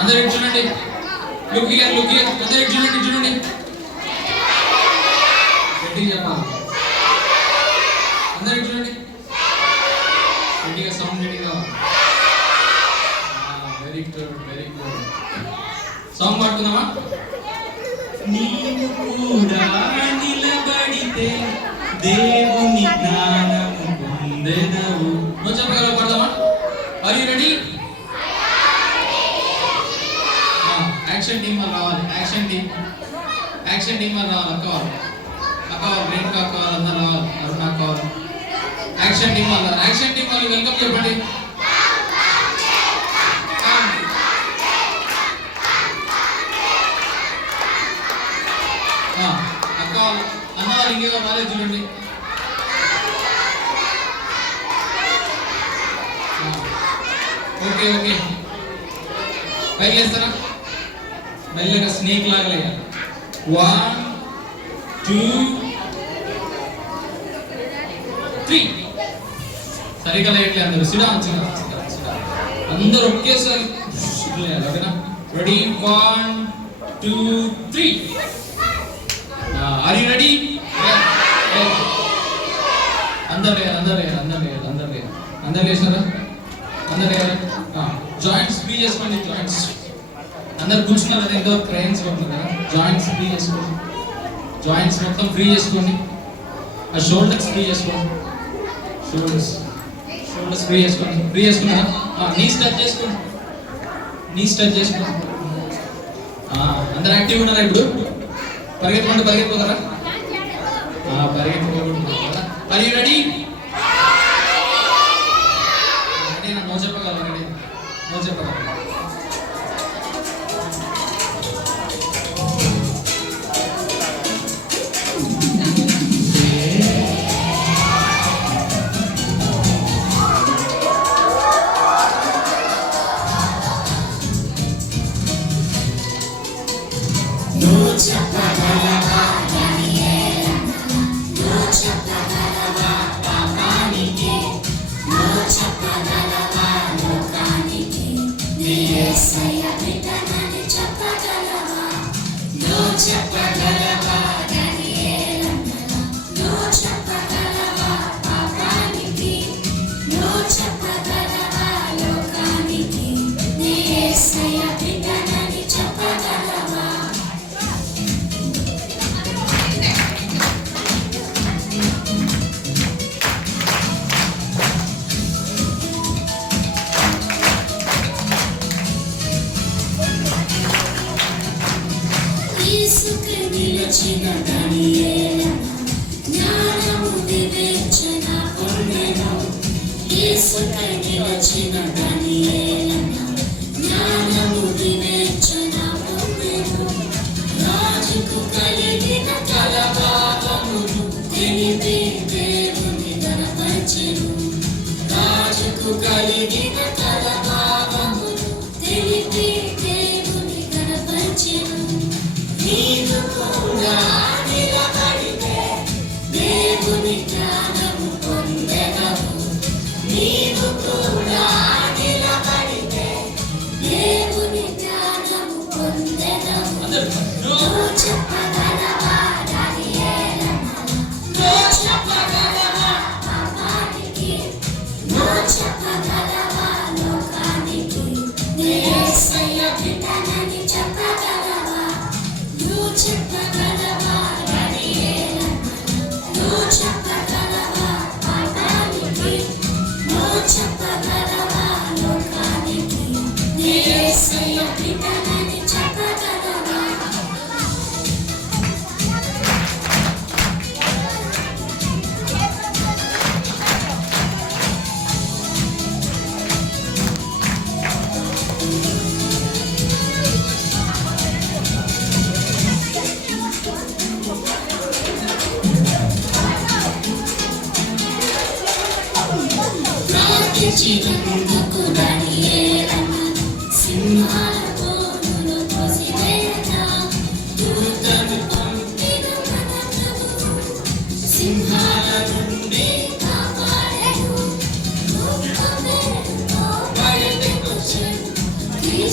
అందరూ చూడండి. Look here అందరూ చూడండి. గట్టిగా చెప్పాలి. అందరూ చూడండి. గట్టిగా సౌండ్ గట్టిగా. Very good. సాంగ్ పాడుతున్నావా? నీవు కూడా నిలబడితే దేవుని జ్ఞానము పొందెదవు. నువ్వు చెప్పగలవా? పాడదామా? Are you ready? Action team వాళ్ళు రావాలి. యాక్షన్ టీమ్ వాళ్ళు రావాలి. అక్క వాళ్ళు రేణుకా అక్క వాళ్ళు అందరూ రావాలి. అరుణ అక్క వాళ్ళు. యాక్షన్ టీమ్ వాళ్ళు వెల్కమ్ చెప్పండి. అక్క వాళ్ళు అన్న వాళ్ళు ఇంకేదో రాలేదు చూడండి. ఓకే పైకి వేస్తారా? మెల్లగా స్నేక్ లాగా లేయాలి. 1 2 3 సరిగా లేయట్లే అందరూ. సిడా అందరూ ఒకేసారి లేయాలి. ఓకేనా? రెడీ? 1 2 3. Are you ready? అందరు లేసారా? జాయింట్స్ ఫ్రీ చేసుకోండి. అందరు కూర్చున్నారు కదా, ఎంతో క్రైన్స్ ఉంటుంది కదా. జాయింట్స్ ఫ్రీ చేసుకోండి. జాయింట్స్ మొత్తం ఫ్రీ చేసుకోండి. ఆ షోల్డర్స్ ఫ్రీ చేసుకోండి. షోల్డర్స్ ఫ్రీ చేసుకున్నారా? నీస్ టచ్ చేసుకోండి. అందరు యాక్టివ్ ఉన్నారా? ఇప్పుడు పరిగెత్తుపోతారా? పరిగెత్తుకోకుండా. Are you ready? నో చెప్పగలరా?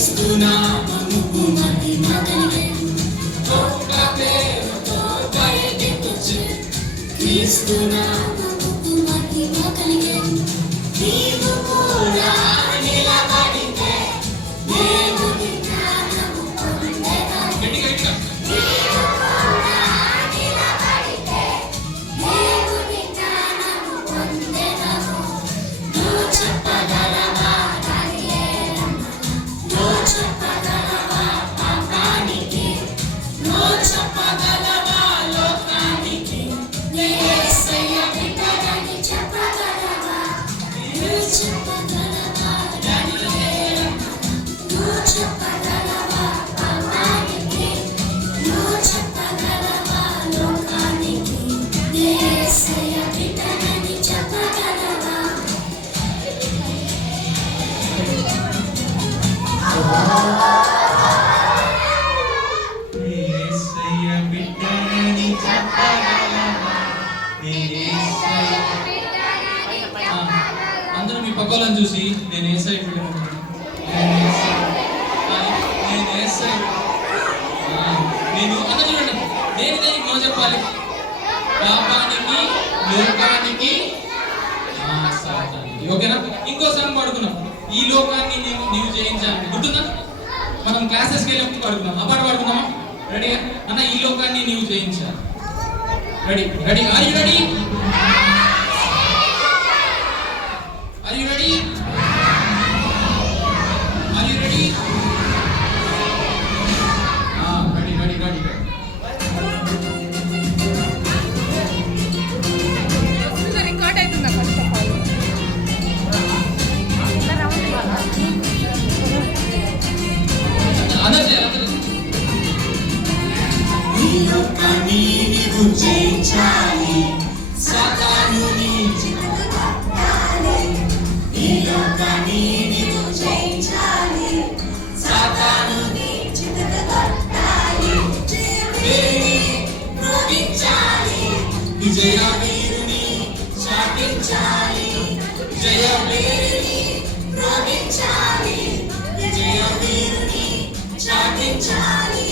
క్రీస్తు నామముకు మహిమ కలిగెను ఒక్క పేరుతో బయటికొచ్చు క్రీస్తు నామముకు మహిమ కలిగెను నీవు కూడా నిలబడితే దేవుని జ్ఞానము పొందెదవు నీవు కూడా నిలబడితే దేవుని జ్ఞానము పొందెదవు నువ్వు చెప్పగలవా నువ్వు చెప్పగలవా పాపానికి నువ్వు చెప్పగలవా లోకానికి యేసయ్య బిడ్డని చెప్పగలవా నువ్వు చెప్పగలవా నువ్వు చెప్పగలవా పాపానికి నువ్వు చెప్పగలవా లోకానికి యేసయ్య బిడ్డని చెప్పగలవా యేసయ్య బిడ్డని చెప్పగలవా అందరూ మీ పక్కలను చూసి నేను ఏసై బిడ్డను నేను అందరూ చూడండి నేను దేనికి నో చెప్పాలి పాపానికి లోకానికి సాతానికి ఓకేనా ఇంకో సాంగ్ పాడుకున్నాం ఈ లోకాన్ని నీవు జయించాలి గుర్తుందా మనం క్లాసెస్కి వెళ్ళినప్పుడు పాడుకున్నాం ఆ పాట పాడుకుందామా రెడీ అన్న ఈ లోకాన్ని నీవు జయించాలి ready ready are you ready are you ready are you ready ready ready ready record అవుతుందా ఫస్ట్ ఆఫ్ ఆల్ అందరూ చేయాలి ఈ లోకాన్ని నీవు జయించాలి సాతానుని చితగొట్టాలి ఈ లోకాన్ని నీవు జయించాలి సాతానుని చితగొట్టాలి జయవీరుని మ్రోగించాలి విజయ వీరుని చాటించాలి జయవీరుని మ్రోగించాలి విజయ వీరుని చాటించాలి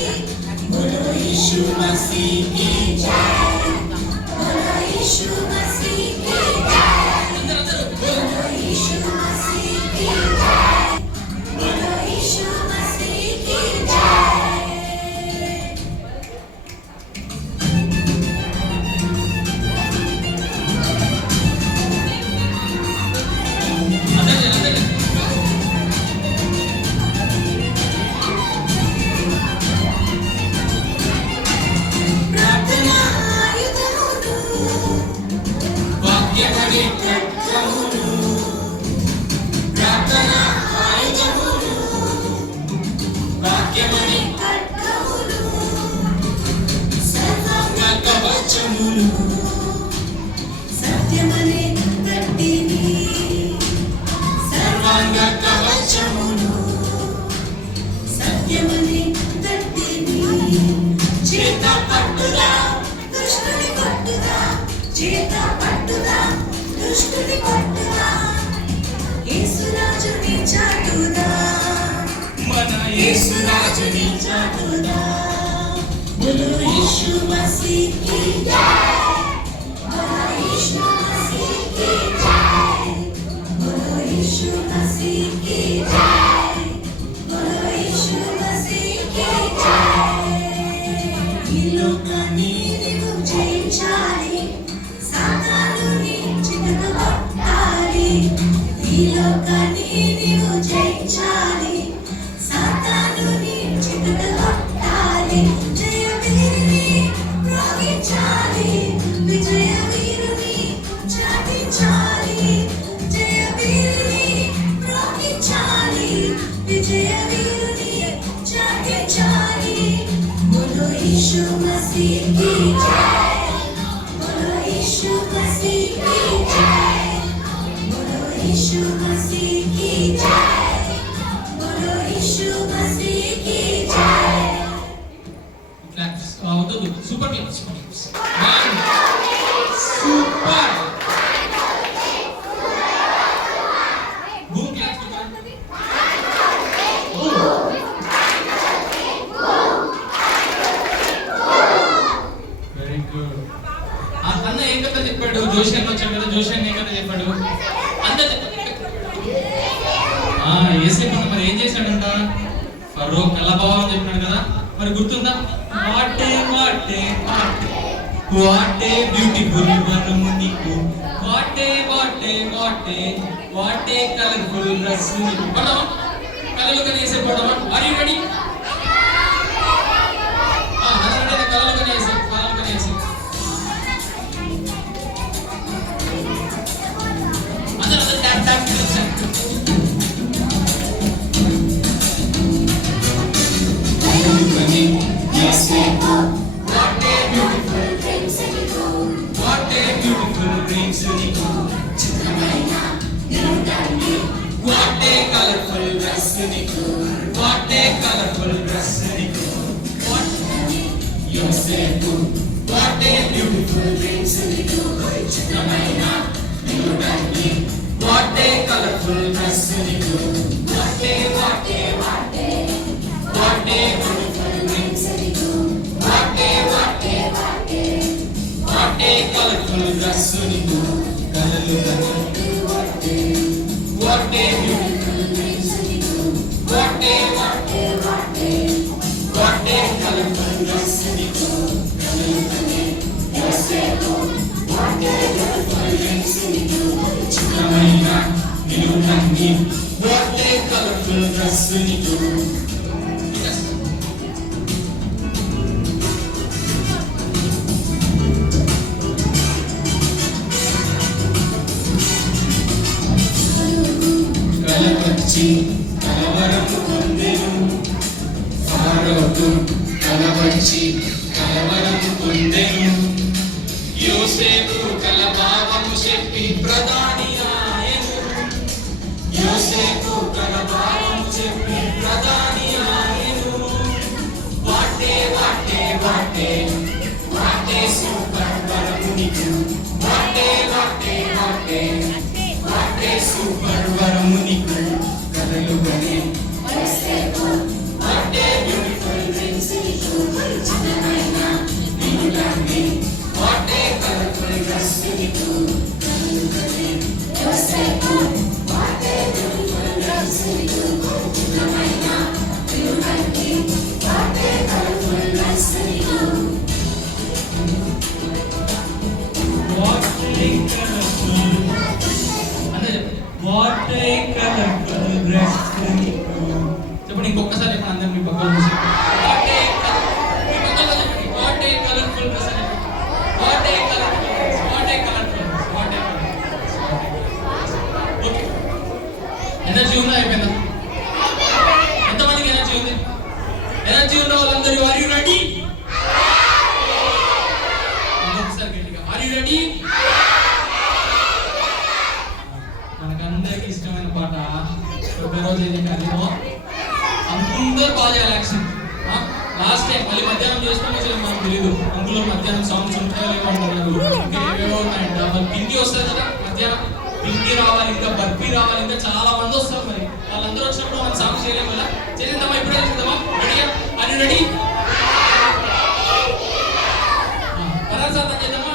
बोलो यीशु मसीह की जय बोलो यीशु मसीह की जय बोलो यीशु मसीह की जय बोलो यीशु मसीह की जय సత్యమనే తట్టిని సర్వాంగ కవచమును సత్యమనే తట్టిని చేత పట్టుదా దుష్టుని పట్టుదా చేత పట్టుదా దుష్టుని పట్టుదా యేసురాజుని చాటుదా మన యేసురాజుని చాటుదా बोलो यीशु मसीह की जय बोलो यीशु मसीह की जय बोलो यीशु मसीह की जय बोलो यीशु मसीह की जय ఈ లోకాన్ని నీవు జయించాలి సాతానుని చితగొట్టాలి ఈ లోకాన్ని నీవు జయించాలి సాతానుని చితగొట్టాలి విజయ వీరుని చాటించాలి జయ వీరుని మ్రోగించాలి విజయ వీరుని చాటించాలి बोलो यीशु मसीह की जय बोलो यीशु मसीह की जय बोलो यीशु मसीह की जय बोलो यीशु मसीह की जय super claps. Super. Boom claps. Oh. ఏసేపు మరి ఏం చేశాడంట? ఫరో కలబావ అని చెప్పినాడు కదా, మరి గుర్తుందా? What a what a what a what a beautiful వనము నీకు, what a what a what a what a colourful dress నీకు. పడవా కలలు కనేసే పడవా? Are you ready? కలలు కనేసే కలలు కనేసే అందరూ ట్యాప్ ట్యాప్ చేస్తారు. What a beautiful dreams you do. What a colorful dress you do. What a colorful dress you do. What you say good. What a beautiful dreams you do. What a colorful dress you do. What a what a what a what a beautiful dreams you do. What a what a what a what a colorful dress you do. What a beautiful dreams you do. What a what a what a what a colorful dress you do. What a beautiful dreams you do. Chikamayna nilutangi. What a colorful dress you do. కలవరము పొందెను ఫరోకు, కలవచ్చి కలవరము పొందెను. యోసేపు కలభావము చెప్పి ప్రధాని ఆయను. యోసేపు కలభావము చెప్పి ప్రధాని ఆయను. What a what a what a what a super వరము నీకు. What a what a what a what a super వరము నీకు. కలలుగనే వాటే బ్యూటిఫుల్ డ్రీమ్స్ నీకు. చిన్నమైనా నీలాంటి వాటే కలర్ఫుల్ డ్రెస్ నీకు. కలలుగనే వాటే బ్యూటిఫుల్ డ్రీమ్స్ నీకు. చిన్నమైనా నీలాంటి వాటే కలర్ఫుల్ డ్రెస్ నీకు. What a colorful dress నీకు. చెప్పండి ఇంకొకసారి చెప్పండి అందరూ మీ పక్కన చూసి. What a colorful dress నీకు. What a colorful dress. What a colorful dress. What a colorful dress. Okay. Energy ఉందా? అయిపోయిందా? ఎంతమందికి ఎనర్జీ ఉంది? ఎనర్జీ ఉన్న వాళ్ళందరూ ఆర్ యు రెడీ? ఇంకొకసారి గట్టిగా ఆర్ యు రెడీ? మనకందరికి ఇష్టమైన పాట రోజు అందరూ బాగా చేయాలి యాక్షన్. లాస్ట్ టైం మళ్ళీ మధ్యాహ్నం చేసుకోమో మనకు తెలియదు. అందులో మధ్యాహ్నం సాంగ్స్ ఉంటాయో లేవో అంటున్నారు. ఏవేవో ఉన్నాయంట. మరి పిండి వస్తుంది కదా మధ్యాహ్నం. పిండి రావాలి, ఇంకా బర్ఫీ రావాలి, ఇంకా చాలా మంది వస్తారు. మరి వాళ్ళందరూ వచ్చినప్పుడు మనం సాంగ్స్ చేయలేము కదా. చేద్దామా? ఇప్పుడే చేద్దామా? రెడీగా? అది రెడీ? పరాసాతం చేద్దామా?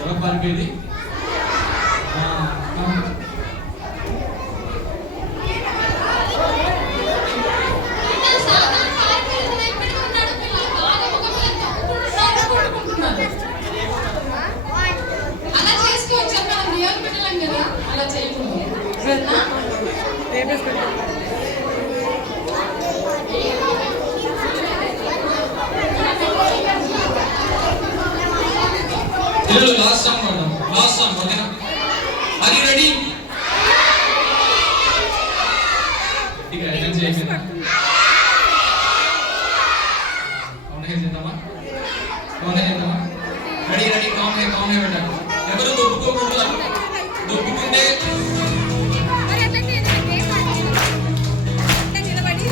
ఎవరు పారిపోయింది? అలా చేసుకోవచ్చు మనం దేవుని బిడ్డలం కదా, అలా చేయకూడదు. సరేనా? పిల్లలు లాస్ట్ సాంగ్ పాడదాం. లాస్ట్ సాంగ్ ఓకేనా? Are you ready? ఇక ఎనర్జీ అయిపోయిందా? అవునే చేద్దామా? అవునే చేద్దామా? రెడీ రెడీ కామ్ హే బేటా. ఎవరు దొబ్బుకోకూడదు. దొబ్బుకుంటే మరి అట్లా చేయండి. అట్లా నిలబడి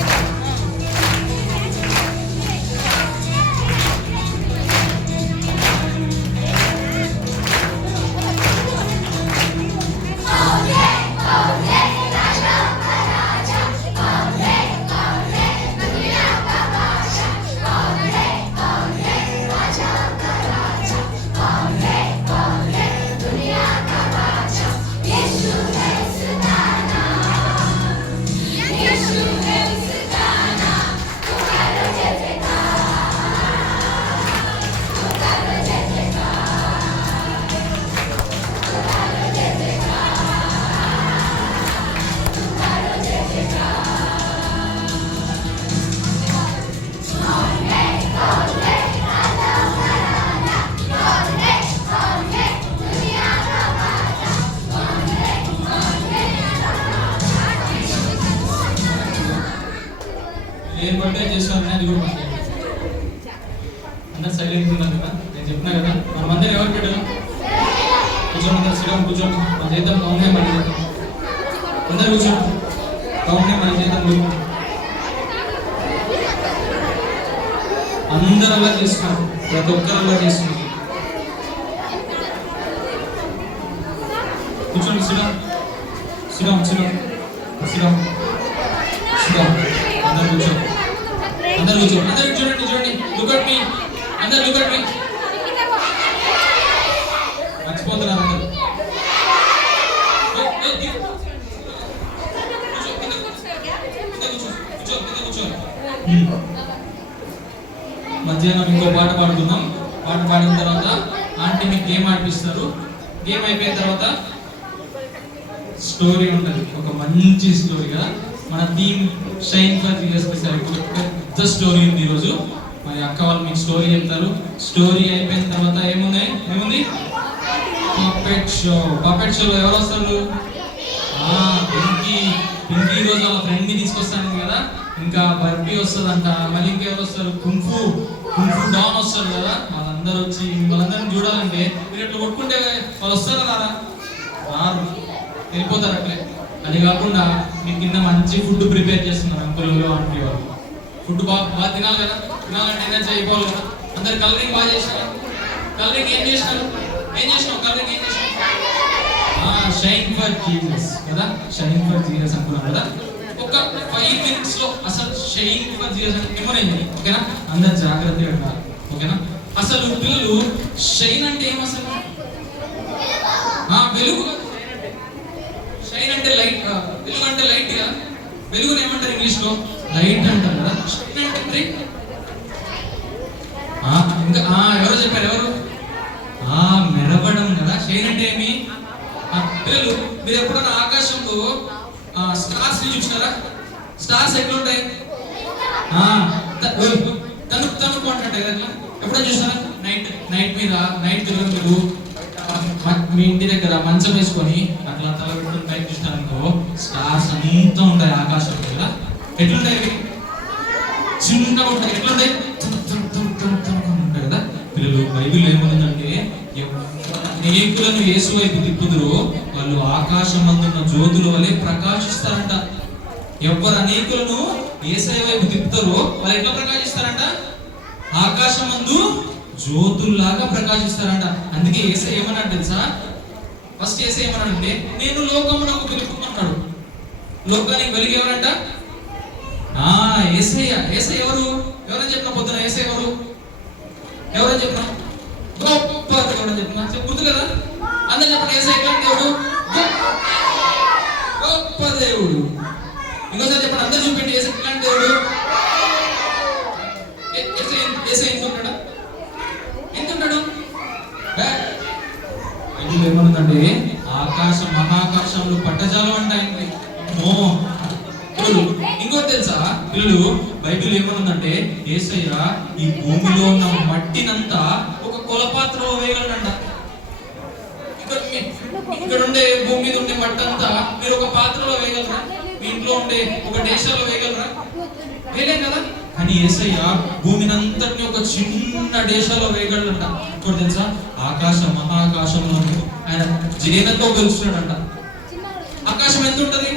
ఏం బర్త్డే చేస్తారని అది కూడా మాట్లాడారు. అందరు సైలెంట్ ఉన్నారు కదా, నేను చెప్పినా కదా మనమందరం ఎవరు పెట్టారు? కూర్చోండి, అందరు శ్రీరామ్ కూర్చోండి. మన చేద్దాం కౌన్నే మన చేద్దాం. అందరు కూర్చోండి, కౌన్నే మన చేద్దాం. అందరూ అలా చేస్తున్నారు, ప్రతి ఒక్కరు అలా చేస్తున్నారు. కూర్చోండి శ్రీరామ్ శ్రీరామ్ శ్రీరామ్ శ్రీరామ్ శ్రీరామ్. అందరు కూర్చోండి, అందరు కూర్చోండి. అందరు చూడండి చూడండి. లుక్ అట్ మీ. అందరు లుక్ అట్ మీ. మర్చిపోతున్నారు అందరు. మధ్యాహ్నం ఇంకో పాట పాడుతున్నాం. పాట పాడిన తర్వాత ఆంటీ మీకు గేమ్ ఆడిపిస్తారు. గేమ్ అయిపోయిన తర్వాత స్టోరీ ఉంటుంది, ఒక మంచి స్టోరీ కదా. మన థీమ్ షైన్ ఫర్ జీసస్ పెద్ద స్టోరీ ఉంది ఈరోజు. మరి అక్క వాళ్ళు మీకు స్టోరీ చెప్తారు. స్టోరీ అయిపోయిన తర్వాత ఏముంది? Puppet show. పపెట్ షోలో ఎవరు వస్తారు? పింకీ. పింకీ రోజు వాళ్ళ ఫ్రెండ్ని తీసుకొస్తాను కదా. ఇంకా బర్బీ వస్తుందంట. మళ్ళీ ఇంకెవరు వస్తారు? కుంఫు డాన్ వస్తారు కదా. వాళ్ళందరూ వచ్చి వాళ్ళందరిని చూడాలంటే మీరు ఇట్లా కొట్టుకుంటే వాళ్ళు వస్తారా రారా? రారు, వెళ్ళిపోతారు అట్లే. అది కాకుండా మీకు కింద మంచి ఫుడ్ ప్రిపేర్ చేస్తున్నారు అంకుల్ ఆంటీ వాళ్ళు. ఫుడ్ బాగా తినాలి కదా. తినాలంటే ఎనర్జీ అయిపోవాలి కదా. అందరు కలరింగ్ బాగా చేసినారు. కలరింగ్ ఏం చేసినావు? కలరింగ్ ఏం చేసినావు? షైన్ ఫర్ జీసస్ కదా. షైన్ ఫర్ జీసస్ అనుకున్నాం కదా. ఒక 5 minutes లో అసలు షైన్ ఫర్ జీసస్ అంటే ఏమోనండి. ఓకేనా? అందరు జాగ్రత్తగా ఉండాలి. ఓకేనా? అసలు పిల్లలు షైన్ అంటే ఏం అసలు? వెలుగు. షైన్ అంటే లైట్. వెలుగు అంటే లైట్ కదా. వెలుగుని ఏమంటారు ఇంగ్లీష్ లో? లైట్ అంటారు కదా. షైన్ అంటే ఇంకా ఎవరో చెప్పారు, ఎవరు? మెరవడం కదా. షైన్ అంటే ఏమి? పిల్లలు మీరు ఎప్పుడైనా ఆకాశంలో స్టార్స్ ని చూసినారా? స్టార్స్ ఎట్లుంటాయి? తనుకుంటే ఉంటాయి కదా, ఎప్పుడైనా చూసారా? నైట్ మీద మీరు మీ ఇంటి దగ్గర మంచం వేసుకొని అట్లా తల పెట్టుకుని పైకి చూస్తారనుకో, స్టార్స్ అంతా ఉంటాయి ఆకాశంలో కదా. ఎట్లుంటాయి అవి? చిన్నగా ఉంటాయి. ఎట్లుంటాయి? ఉంటాయి కదా పిల్లలు. బైబిల్ ఏముందంటే అనేకులను యేసు వైపు తిప్పుదురో వాళ్ళు ఆకాశం అందున్న జ్యోతుల వలె ప్రకాశిస్తారంట. ఎవరు అనేకులను యేసయ్య వైపు తిప్పుతారో వాళ్ళు ఎట్లా ప్రకాశిస్తారంట? ఆకాశం అందు జ్యోతుల్లాగా ప్రకాశిస్తారంట. అందుకే యేసయ్య ఏమన్నాడు తెలుసా? ఫస్ట్ యేసయ్య ఏమన్నాడంటే నేను లోకమునకు వెలుగు అన్నాడు. లోకానికి వెలుగు ఎవరంట? యేసయ్య. యేసయ్య ఎవరని చెప్పిన పొద్దున? యేసయ్య ఎవరని చెప్పిన? గొప్ప దేవుడు చెప్పిన చెప్పుతుంది కదా. అందరూ చెప్పండి, యేసయ్య ఎట్లాంటి దేవుడు? గొప్ప దేవుడు. ఇంకోసారి చెప్పండి, అందరూ చూపిండి, యేసయ్య ఎట్లాంటి దేవుడు? యేసయ్య ఎంత ఉంటాడా? ఎంత ఉంటాడు? ఏమనుందంటే మహాకాశంలో పట్టజాలం అంటే ఇంకోటి తెలుసా పిల్లలు? బైబిల్ ఏమనుందంటే యేసయ్య ఈ భూమిలో ఉన్న మట్టినంతా ఒక కొలపాత్రలో వేయగలడంట. ఇక్కడ ఉండే భూమి మీద ఉండే మట్టి అంతా మీరు ఒక పాత్రలో వేయగలరా? మీ ఇంట్లో ఉండే ఒక దేశాల్లో వేయగలరా? వేయలేం కదా. కానీ యేసయ్య భూమిని అంతటిని ఒక చిన్న దేశాల్లో వేయగలడంట. ఇప్పుడు తెలుసా? మహాకాశంలో ఆయన జేనతో గెలుస్తున్నాడంట. ఆకాశం ఎంత ఉంటది?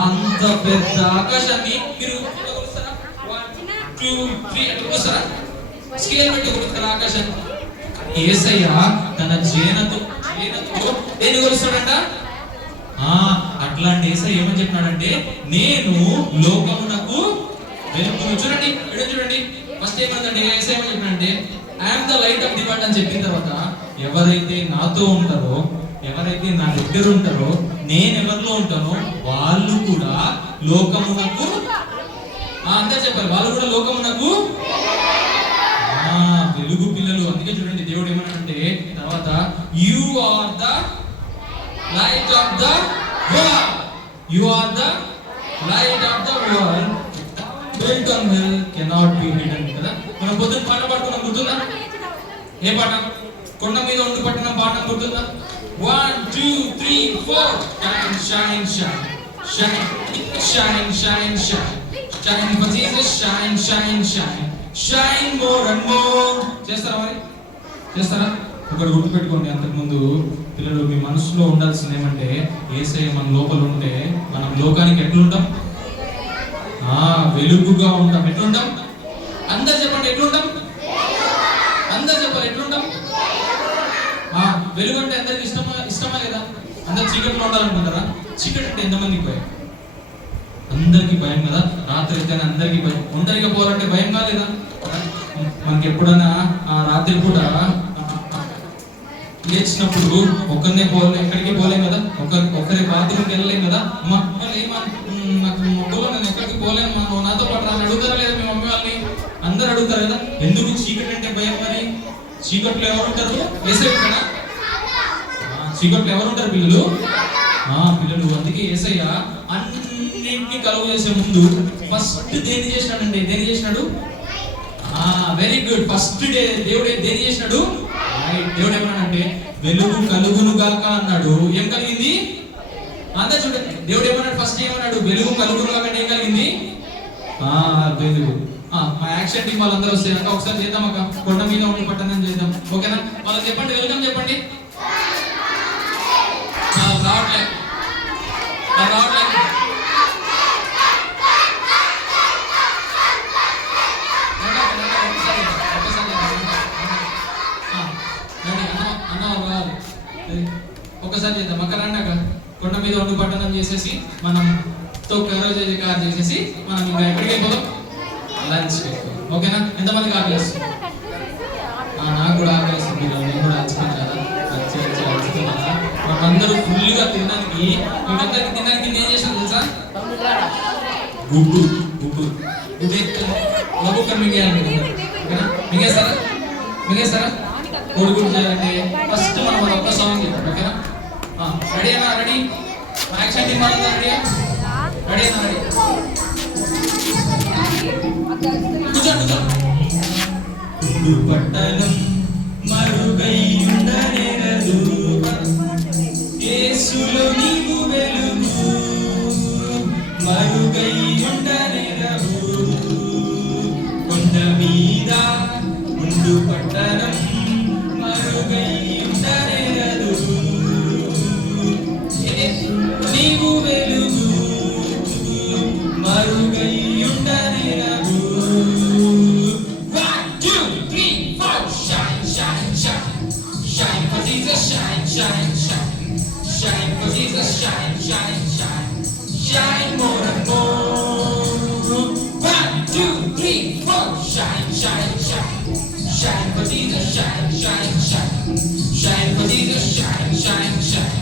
అంత పెద్ద ఆకాశాన్ని మీరు కొలుస్తారా? 1 2 3 అంటే కొలుస్తారా? స్కేల్ పెట్టి కొలుస్తారా ఆకాశాన్ని? యేసయ్య తన జేనతో దేన్ని కొలుస్తాడంట? అట్లాంటి యేసయ్య ఏమని చెప్పినాడంటే నేను లోకమునకు వెలుగును. చూడండి ఫస్ట్ ఏమన్నాడంటే యేసయ్య ఏమని చెప్పినాడంటే I'm the light of the world అని చెప్పిన తర్వాత ఎవరైతే నాతో ఉంటారో, ఎవరైతే నా దగ్గర ఉంటారో, నేను ఎవరిలో ఉంటానో వాళ్ళు కూడా లోకమునకు అందరూ చెప్పారు, వాళ్ళు కూడా లోకమునకు వెలుగు పిల్లలు. అందుకే చూడండి దేవుడు ఏమన్నాడంటే తర్వాత you are the light of the world. You are the light of the world. built on hill cannot be hidden కదా. మనం పొద్దున పాట పాడుకున్నాం, గుర్తుందా? ఏ పాట? కొండ మీద ఉండి పట్టిన పాట గుర్తుందా? 1 2 3 4 shine shine shine shine shine shine shine for Jesus, shine shine shine shine more and more. చేస్తారా మరి? చేస్తారా? ఒకటి గుర్తుపెట్టుకోండి, అంతకుముందు పిల్లలు మీ మనసులో ఉండాల్సింది ఏమంటే యేసయ్య మన లోపల ఉంటే మనం లోకానికి ఎట్లుంటాం? వెలుగుగా ఉంటాం. ఎట్లుంటాం? అందరు చెప్పండి, ఎట్లుంటాం? అందరు చెప్పాలి, ఎట్లుంటాం? వెలుగు అంటే అందరికి ఇష్టమా లేదా? అందరు చీకట్లో ఉండాలనుకుంటారా? చీకటి అంటే ఎంతమందికి భయం? అందరికి భయం కదా. రాత్రి అయితే అందరికి భయం. ఒంటరిగా పోవాలంటే భయం కాలేదా? మనకి ఎప్పుడైనా రాత్రి కూడా లేచినప్పుడు ఒక్కరినే ఎక్కడికి పోలేం కదా, ఒక్కరి బాత్రూమ్కి వెళ్ళలేం కదా. నాకు మొక్కలో నేను ఎక్కడికి పోలేను, నువ్వు నాతో పాటు రాని అడుగుతారా లేదా మీ మమ్మీ వాళ్ళని? అందరు అడుగుతారు కదా. ఎందుకు చీకటి అంటే భయం? మరి చీకట్లో ఎవరు ఉంటారు? యేసయ్య కదా. చీకట్లో ఎవరు ఉంటారు పిల్లలు? పిల్లలు. అందుకే యేసయ్య అన్నింటినీ కలుగు చేసే ముందు ఫస్ట్ దేన్ని చేసినాడు? Very good. ఫస్ట్ డే దేవుడు దేన్ని చేసినాడు? దేవుడు ఏమన్నాడంటే వెలుగు కలుగును గాక అన్నాడు. ఏం కలిగింది? అంతా చూడండి, దేవుడు ఏమన్నాడు? ఫస్ట్ ఏమన్నాడు? వెలుగు కలుగును గాక. ఏం కలిగింది? వెలుగు. మా యాక్షన్ టీం వాళ్ళందరూ వస్తే ఒకసారి చేద్దాం అక్క. కొండ మీద ఉండి పట్టణం చేద్దాం, ఓకేనా? వాళ్ళకి చెప్పండి, వెల్కమ్ చెప్పండి. రావట్లే ఒకసారి చేద్దాం అక్క. రండి అక్క. కొండ మీద ఉండి పట్టణం చేసేసి మనం కార్ చేసేసి మనం ఇంకా ఎక్కడికి వెళ్ళిపోదాం? లంచ్, ఓకేనా? ఎంతమందికి ఆకలిస్తుంది? నాకు కూడా ఆకలిస్తుంది. నేను కూడా అలసిపోయాను కదా, అలసిపోయినా. మనందరూ ఫుల్గా తినడానికి, మీకందరికి తినడానికి నేను చేసాను తెలుసా? గుడ్డు మింగేయాలి. ఓకేనా? మింగేస్తారా? కోడిగుడ్డు చేయాలంటే ఫస్ట్ మనం ఒక్క సాంగ్ చేద్దాం, ఓకేనా? రెడీ? Action team ready? ఉండు పట్టణం మరుగై ఉండనేరదు. యేసులో నీవు వెలుగు మరుగై ఉండనేరదు. కొండ మీద ఉండు పట్టణం మరుగై ఉండనేరదు. నీవు వెలుగు మరుగై ఉండనేరదు. 1, 2, 3, 4 shine, shine, shine. Shine for Jesus, shine, shine, shine. Shine for Jesus, shine, shine, shine. Shine more and more. 1, 2, 3, 4 shine, shine, shine. Shine for Jesus, shine, shine, shine. Shine for Jesus, shine, shine, shine.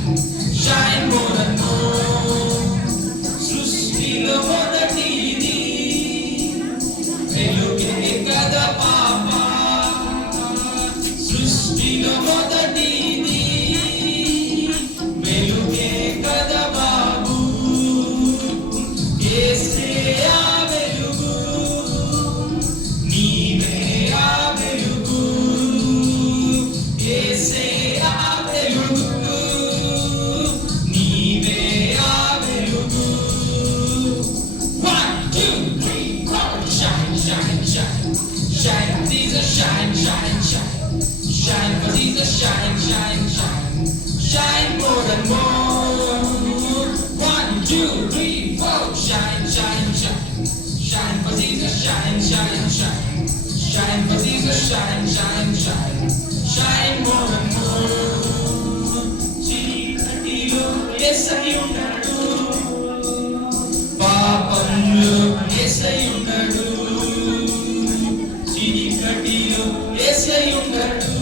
Shine more and more. సృష్టిలో మొదటిది వెలుగే కదా పాపా. సృష్టిలో మొదటిది వెలుగే కదా బాబు. యేసే ఆ వెలుగు నీవే ఆ వెలుగు. యేసే ఆ వెలుగు నీవే ఆ వెలుగు. 1, 2, 3, 4 shine, shine, shine. Shine for Jesus, shine, shine, shine. Shine for Jesus, shine, shine, shine. Shine more and more. 1, 2, 3, 4 shine, shine, shine. Shine for Jesus, shine, shine, shine. Shine for Jesus, shine, shine, shine. Shine more and more. చీకటిలో యేసయ్య ఉన్నాడు. పాపంలో యేసయ్య ఉన్నాడు. చీకటిలో యేసయ్య ఉన్నాడు.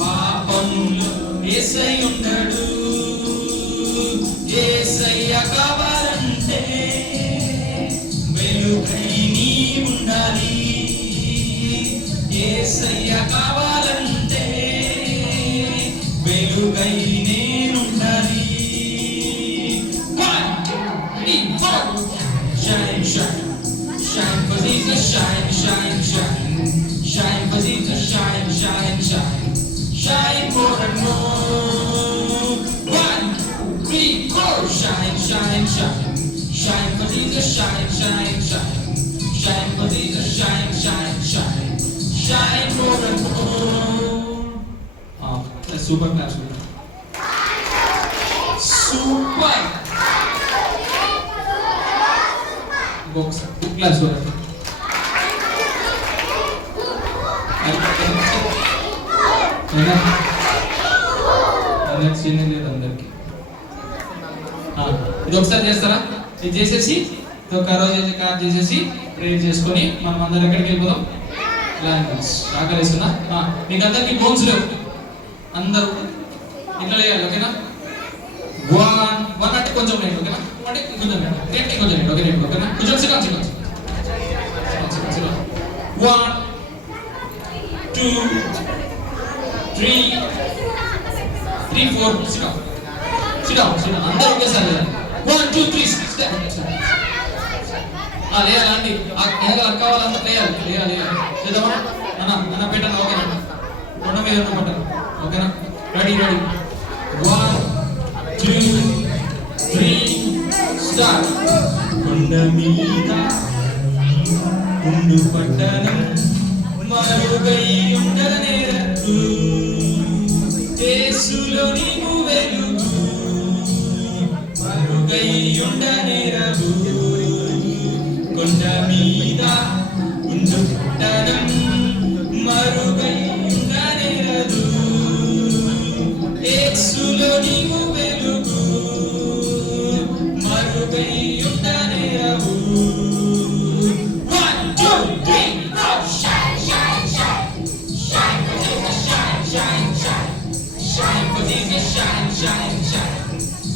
పాపంలో యేసయ్య ఉన్నాడు. యేసయ్య కావాలంటే వెలుగై నీ ఉండాలి. యేసయ్య కావాలంటే వెలుగై నేనుండాలి. 1, 2, 3, 4 shine, shine. Shine for Jesus, shine, shine, shine. Shine for Jesus, shine, shine, shine. Shine more and more. 1, 2, 3, 4 shine, shine, shine. Shine for Jesus, shine, shine, shine. Shine for Jesus, shine, shine, shine. Shine more and more. Super class. Super. Box. Good class. Energy లేదు అందరికి. ఇది ఒకసారి చేస్తారా? ఇది చేసేసి ఒక రోజు card చేసేసి ప్రేర్ చేసుకొని మనం అందరం ఎక్కడికి వెళ్ళిపోదాం? లాంగ్వేజ్ ఆకలిస్తున్నా. మీకు అందరికి బోన్స్ లేవు, అందరూ ఇట్లా లేయాలి. ఓకేనా? 1 అంటే కొంచెం లేదు. ఓకేనా? అంటే కొంచెం లేదు, కొంచెం లేదు. ఓకేనా? కొంచెం సిగ్గు 1, 2, 3, 4 sit down. అందరూ ఒకేసారి లేదు. 1, 2, 3 లేయాలండి. కావాలంతా లేయాలి. చేద్దామా? అన్న పెట్టాను. ఓకేనా? కొండ మీద ఉన్న పట్టాను. ఓకేనా? Ready 1, 2, 3 start. కొండ మీద ఉండు పట్టణం మరుగై ఉండనేరదు. యేసులో నీవు వెలుగు మరుగై ఉండనేరదు. కొండ మీద ఉండు పట్టణం మరుగై ఉండనేరదు. యేసులో నీవు వెలుగు మరుగై ఉండనేరదు. 1, 2, 3, 4 shine, shine, shine. Shine for Jesus, shine, shine, shine. Shine for Jesus, shine, shine, shine.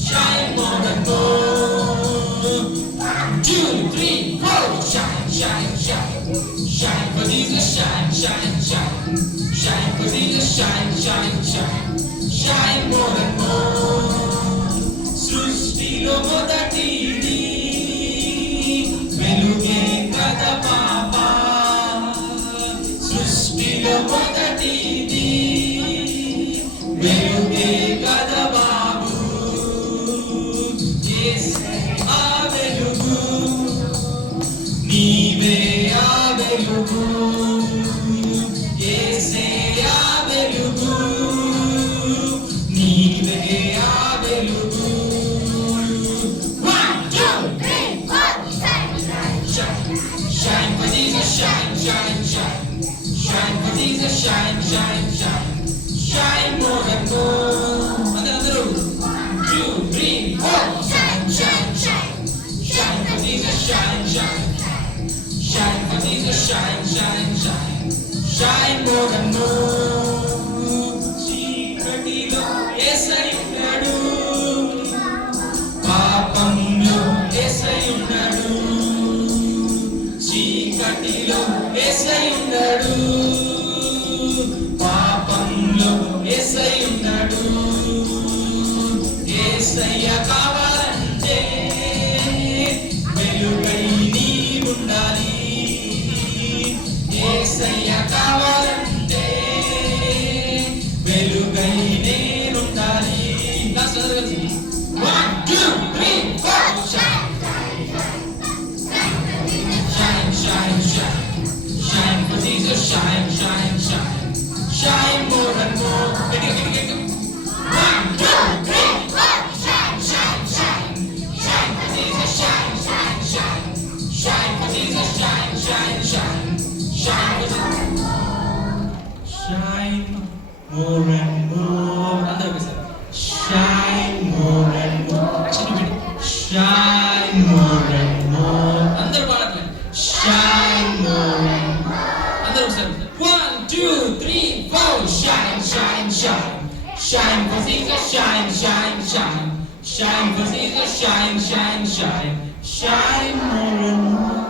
Shine more and more. 1, 2, 3, 4 shine, shine, shine. Shine for Jesus, shine, shine, shine. Shine for Jesus, shine, shine, shine. Shine more and more. సృష్టిలో మొదటిది వెలుగే కదా పాపా. shine, shine. Shine for Jesus, shine, shine, shine. Shine more and more. చీకటిలో యేసయ్య ఉన్నాడు. పాపంలో యేసయ్య ఉన్నాడు. చీకటిలో యేసయ్య ఉన్నాడు. పాపంలో యేసయ్య ఉన్నాడు. యేసయ్య కావాలంటే వెలుగై నీవుండాలి. యేసయ్య కావాలంటే వెలుగై నేనుండాలి. నా చదవాలి. 1 2 3 4 shine shine shine shine shine for Jesus, shine shine shine shine more and more. Get 1 2 3 4 shine shine shine shine for Jesus, shine shine shine shine for Jesus, shine shine shine shine for Jesus, shine more and more. Andar sir, shine more and more. Actually shine more and more. Andar paadle shine more and more. Andar sir, 1 2 3 4 shine shine shine shine for Jesus, shine shine shine shine for Jesus, shine shine shine shine more and more.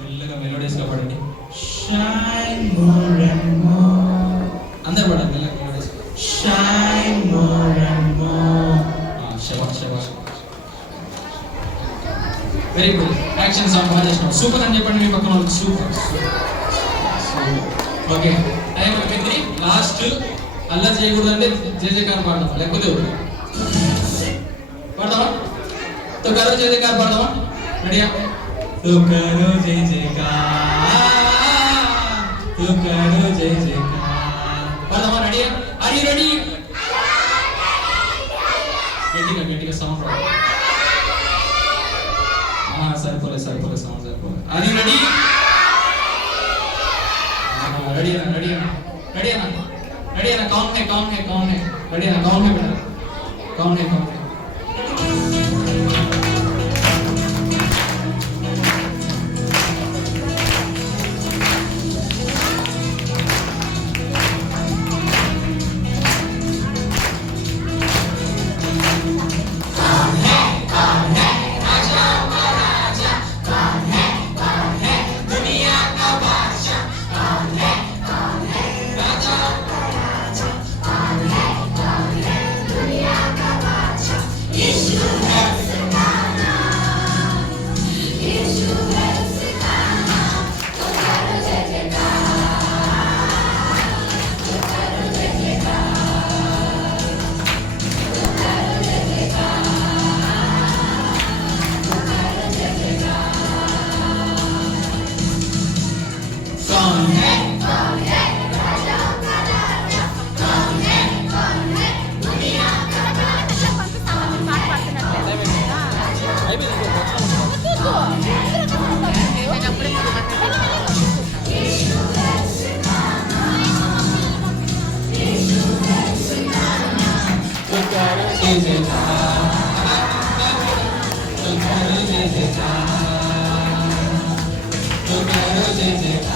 మెల్లగా melodious గా పాడండి. Shine more and more. అందరూ పాడండి మెల్లగా melodious. Shine more and more. శబాష్ శబాష్. Very good. Action song బాగా చేసినావు. సూపర్ అని చెప్పండి మీ పక్కన వాళ్ళకి. సూపర్. ఓకే, టైం అయిపోయింది. లాస్ట్ అల్లరి చేయకూడదంటే జయజయకారు పాడదాం, లేకపోతే పాడదామా? తుకారో జయజయకారు పాడదామా? రెడీయా? తుకారో జయజయకార్, తుకారో జయజయకార్ పాడదామా? రెడీయా? Are you ready? గట్టిగా గట్టిగా సౌండ్ రావాలి. సరిపోలే సరిపోలే సౌండ్ సరిపోలే. Are you ready? రెడీ అన్న రెడీ అన్న రెడీ అన్న రెడీ అన్న. కౌన్ హై కౌన్ హై కౌన్ హై. రెడీ అన్న. కౌన్ హై బేటా. కౌన్ హై కౌన్ హై. Jai Jai